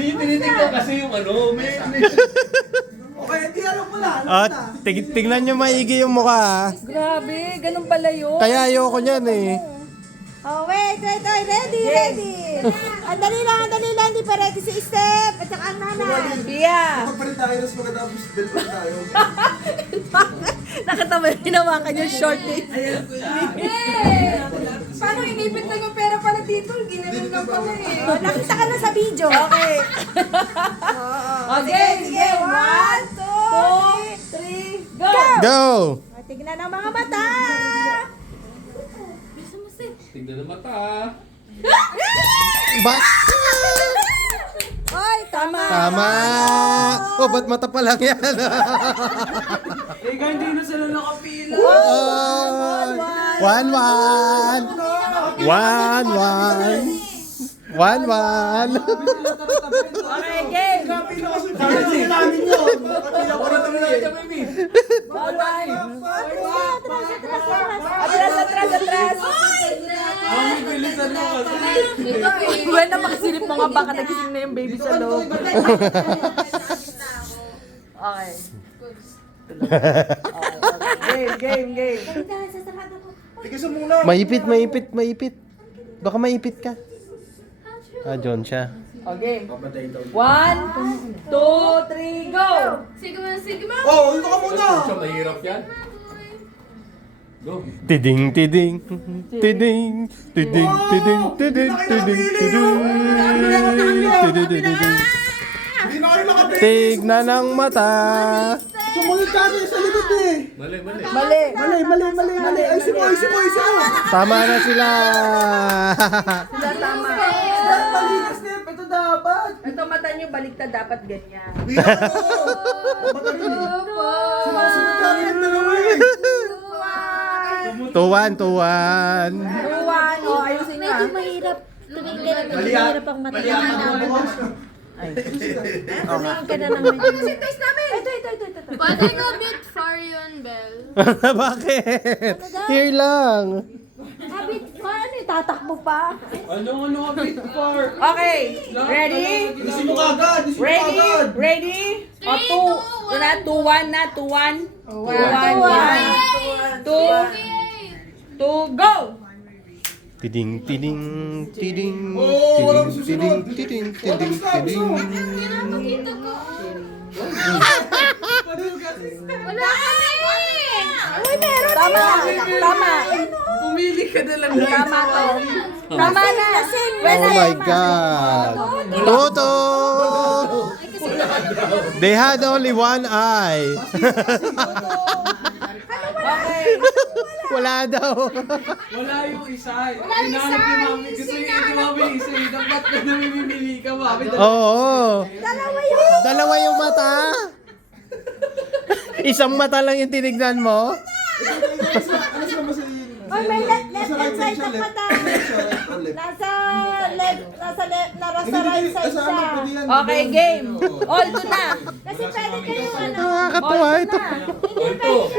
Hindi tinitignan kasi yung ano, may... Okay, hindi alam mo na. Tingnan nyo maigi yung mukha ha. Grabe, ganun pala yun. Kaya ayoko niyan eh. Oh, wait. Ready. Andali lang, hindi pa ready si Step. At saka ang nanay. Yeah. Magpalit tayo, mas magandang belt pa tayo. Nakatama yung hinawakan yung short eh. Paano inipit lang yung pera pala dito? Ginanon lang pala eh. Oh, nakita ka na sa video. Okay. Okay, sige. 1, 2, 3, go! Go! O, tignan ang mga mata. Tignan na mata. Bas! Oy, tama. Tama! Oh, ba't mata pa lang yan? Ika, hindi na sila nakapila. One, one! One, one! One, one! Okay, game. Kasi namin yun. Kapila ko na kami. Atras. Mami, bilisan mo kasi. Well, napakasilip mo nga baka nagising na yung baby sa loob. Okay. Game. Tigisan muna. Maipit. Baka maipit ka. Ah, John siya. Okay. 1, 2, 3, go! Sigma. Oh, ito ka muna. Siya mahirap yan. Go. Tiding. Tiding. Tiding. Hindi na kayo nakapila. Tignan ng mata. Sumunod ka rin sa likod eh. Mali. Mali. Ay, si mo. Tama na sila. Sila tama. Mali na, Step. Ito dapat. Ito mata nyo, baliktad dapat ganyan. Hindi na ako. Matagal eh. Sumasunod ka rin dalawa eh. 2-1, 2-1. 2-1, o ayusin nyo ah. Mahirap. Mahirap ang mata. Tumingin ka na ng medyo. Ito. Pwede ka bit far yun, Bel. Bakit? Here lang. Habit, ano eh, tatakbo pa. Ano ka bit far? Okay, ready? Gusto mo kagad. Ready? O, 2, 2-1 na, 2-1. 1, 2, go! Tiding. Oo, walang susunod. Tiding. Pinapakita ko. Wala kami! Uy, meron Tama. Pumili ka na lang. Tama to. Tama na. Oh my God. Toto! They had only one eye. Okay. Wala daw. Wala yung isa. Hinahanap ni Mami. Gusto yung Mami yung isa. Dapat ka na mamimili ka, Mami. Oo. Dalawa yung mata. Isang mata lang yung tinignan mo. Oy, may left and right ang mata. Nasa right side siya. Okay, game. All to na. Kasi pwede kayo ano. Nakakatuwa ito. Ito.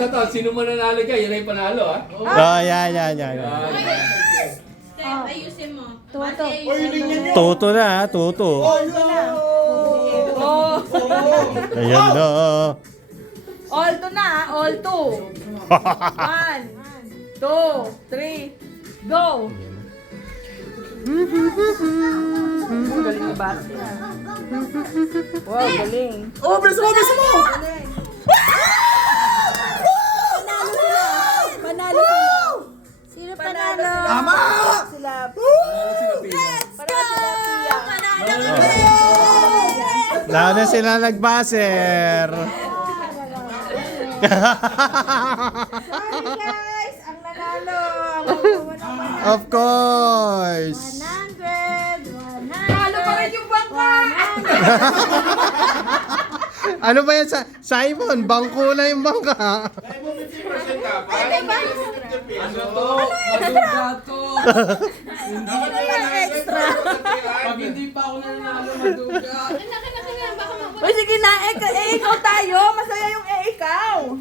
Ito. Sino mo nanalo ka? Yan ay panalo, ha? Oh, yan. Step, ayusin mo. Toto. Toto na, Toto. Oh. Ayan na. All to na, all to. 1, 2, 3, go! Galing ni Basti ah. Wow, galing. Oh, bilisan mo! Panalo sila. Sino panalo? Tama! Sila. Let's go! Lalo na sila nagbaser. Sorry guys, ang nanalo. Of course. 100. Talo pa rin yung bangka! Ano ba yan sa Simon? Bangko na yung bangka. Ano to? Maduga to. Extra. Pag hindi pa ako nanalo, maduga. Baka mabot. Uy, sige na, ikaw tayo. Masaya yung ikaw.